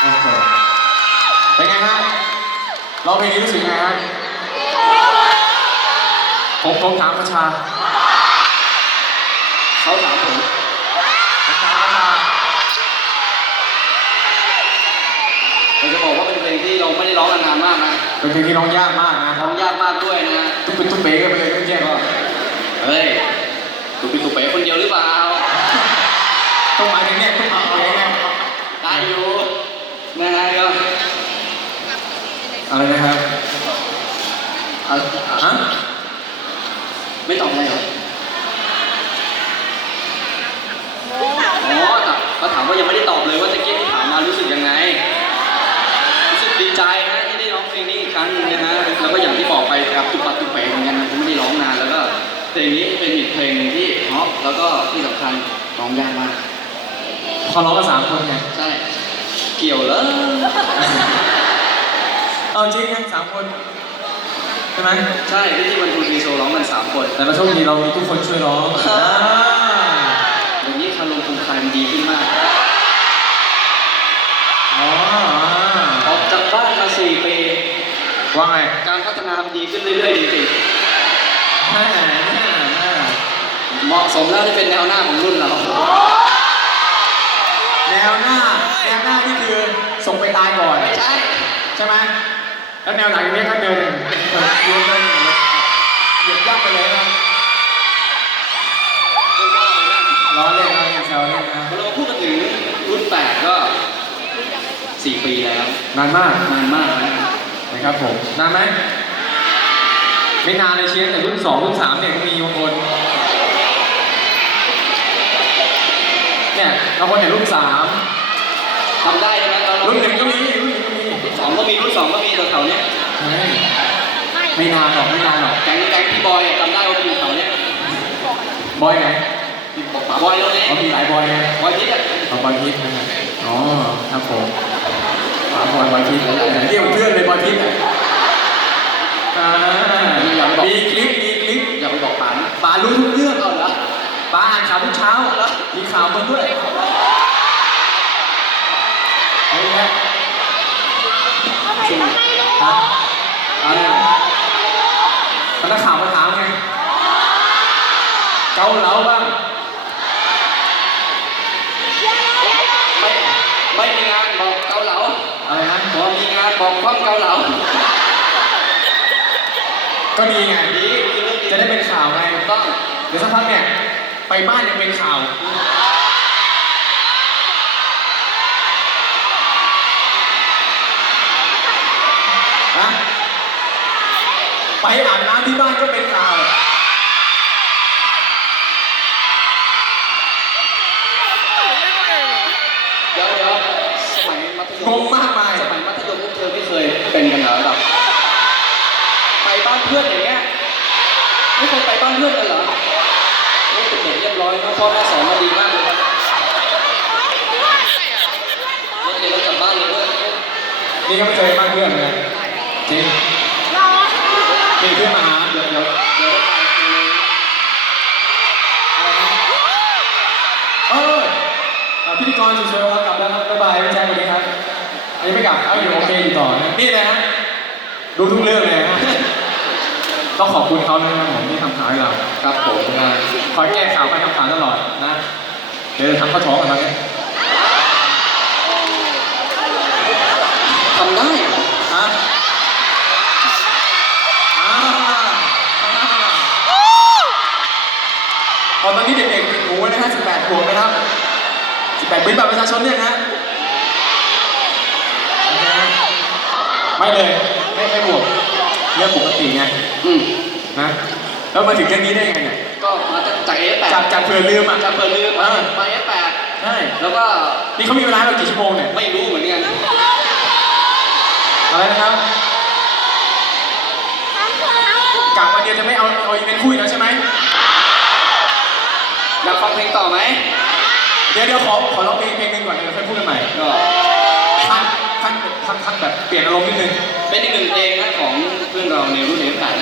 โอ้โหเป็นไงฮะร้องเพลงนี้รู้สึกไงฮะผมผมถามประชาเขาถามผมผมถามประชาเราจะบอกว่าเป็นเพลงที่เราไม่ได้ร้องกันนานมากนะเป็นเพลงที่ร้องยากมากนะคร้รัอบงยากมากด้วยนะตุ๊บเป็นตุ๊บเป๊กันไปเลยก็แย่ก็เฮ้ยตุกปิตุกเป๋คนเดียวหรือเปล่าต้องหมายถึงเนี่ยตุ๊บเป๊ไงได้อยู่นะฮะก็ อะไรนะครับอะฮะไม่ตอบอะไรเหรออ๋อแต่เขาถามว่ายังไม่ได้ตอบเลยว่าตะกี้ที่ถามมารู้สึกยังไง รู้สึกดีใจนะที่ได้ร้องเพลงนี้อีกครั้งหนึงนะฮะแล้วก็อย่างที่บอกไปครับตุกปัดตุกเป๋เหมือนกันนะผมไม่ได้ร้องนานแล้วก็เพลงนี้เป็นอีกเพลงหนึ่งที่เพราะแล้วก็ที่สำคัญร้องยากมากเขาร้องกันสามคนไงใช่ เกี่ยวเลย เอาจริงกันสามคนใช่ไหมใช่ที่ที่มันทูทีโซร้องกันสามคน แต่เราโชคดีเรามีทุกคนช่วยร้องอ่าอย่างนี้คารมคงคายมันดีขึ้นมากอ๋อออกจากบ้านมาสี่ปีว่าไงการพัฒนามันดีขึ้นเรื่อยๆจริงแม่แม่แม่ๆเหมาะสมแล้วที่เป็นแนวหน้าของรุ่นเราแนวหน้าแนวหน้านี่คือส่งไปตายก่อน ไม่ใช่ ใช่ไหม แล้วแนวหลังนี้ก็เดินเดินเดินเดินเหยียบย่ำไปเลยนะล้อเล่นล้อเล่นแซวเล่นนะพอเรามาพูดกันถึงรุ่นแปดก็สี่ปีแล้วนานมากนานมากนะนะครับผมนานไหมไม่นานเลยเชียร์แต่รุ่นสองรุ่นสามเนี่ยก็มีบางคนเนี่ยบางคนเนี่ยรุ่นสามทำได้ใช่ไหมตอนเรารุ่นหนึ่งก็มีรุ่นหนึ่งก็มีรุ่นส องก็มีรุ่นสองก็มีแถวๆเนี้ยเฮ้ยไม่นานหรอกไม่นานหรอกแก๊งแก๊งพี่บอยอะจำได้ว่ามีอยู่แถวเนี้ยบอยไหนพี่บอกป๋าบอยแล้วเนี่ยเขามีหลายบอยไงบอยพิษอะเอาบอยพิษนะครับอ๋อครับผมฝาบอยบอยพิษเรียกเพื่อนเลยบอยพิษอะอ่ามีคลิปมีคลิปอย่าไปบอกป๋านะป๋ารู้ทุกเรื่องเอาเหรอป๋าอ่านข่าวทุกเช้าแล้วมีข่าวมาด้วยเฮ้ยแม่ ฮะอะไรนะตอนนักข่าวมาถามไง เกาเหลาบ้าง ไม่ไม่มีงานบอกเกาเหลาอะไรนะพอมีงานบอกคว่ำเกาเหลา ก็ดีไง ดีคือเรื่องดีจะได้เป็นข่าวไงถูกต้อง เดี๋ยวสักพักเนี่ย ไปบ้านยังเป็นข่าว ไปอาบน้ำที่บ้านก็เป็นข่าวเดี๋ยวเดี๋ยวสมัยมัธยงงมากมายสมัยมัธยมพวกเธอไม่เคยเป็นกันเหรอแบบไปบ้านเพื่อนอย่างเงี้ยไม่เคยไปบ้านเพื่อนกันเหรอโอ้เป็นเด็กเรียบร้อยเนอะพ่อแม่สอนมาดีมากเลยเด็กเรากลับบ้านเลยด้วยนี่ก็ไม่เคยบ้านเพื่อนเลยจริง มีเพื่อนมาหาเดี๋ยวเดี๋ยวเดี๋ยวได้ไปคือเออพิธีกรสุดสวยของเรากลับแล้วครับบ๊ายบายไม่ใช่สวัสดีครับอันนี้ไม่กลับเอาอยู่โอเคอยู่ต่อนะนี่เลยฮะดูทุกเรื่องเลยฮะต้องขอบคุณเขานะครับผมที่ทำข่าวให้เราครับผมนะคอยแก้ข่าวไปทำข่าวตลอดนะเดี๋ยวจะทำข้าวท้องกันตอนนี้ ทำได้เหรอ ฮะอ่า ตอนนี้เด็กๆติดหูนะฮะ18ขวบนะครับ18เป็นบัตรประชาชนเนี่ยงฮะโอเคฮะไม่เลย ไม่ไม่บวกเรื่องปกติไงอืมนะแล้วมาถึงเรื่องนี้ได้ยังไงเนี่ยก็มาจากจากเอฟแปดจากจากเผื่อลืมอะจากเปิดลืมเออมาเอฟแปดใช่แล้วก็นี่เขามีเวลาให้เรากี่ชั่วโมงเนี่ยไม่รู้เหมือนกันอะไรนะครับกะวันเดียวจะไม่เอาเอาอีเวนต์คุยแล้วใช่ไหม อยากฟังเพลงต่อไหมเดี๋ยวเดี๋ยวขอขอร้องเพลงเพลงหนึ่งก่อนเดี๋ยวค่อยพูดกันใหม่ก็ขั้นขั้นขั้นขั้นแบบเปลี่ยนอารมณ์นิดนึง เป็นอีกหนึ่งเพลงนะของเพื่อนเราในรุ่นเอฟแปด